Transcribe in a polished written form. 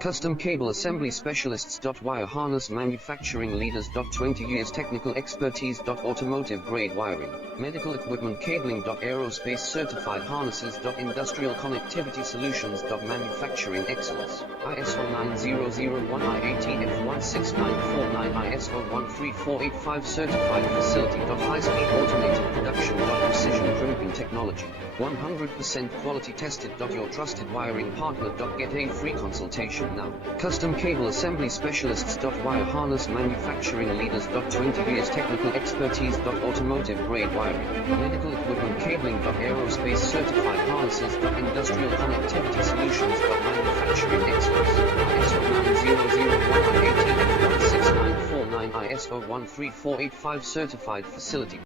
Custom Cable Assembly Specialists. Wire Harness Manufacturing Leaders. 20 years technical expertise. Automotive grade wiring, medical equipment cabling. Aerospace certified harnesses. Industrial connectivity solutions. Manufacturing excellence. ISO 9001 IATF 16949 ISO 13485 certified facility. High-speed automated production. Precision crimping technology, 100% quality tested. Your trusted wiring partner. Get a free consultation now. Custom Cable Assembly Specialists. Wire Harness Manufacturing Leaders. 20 years technical expertise. Automotive grade wiring, medical equipment cabling. Aerospace certified harnesses. Industrial connectivity solutions. Manufacturing excellence. ISO 9001 IATF 16949 ISO 13485 certified facility.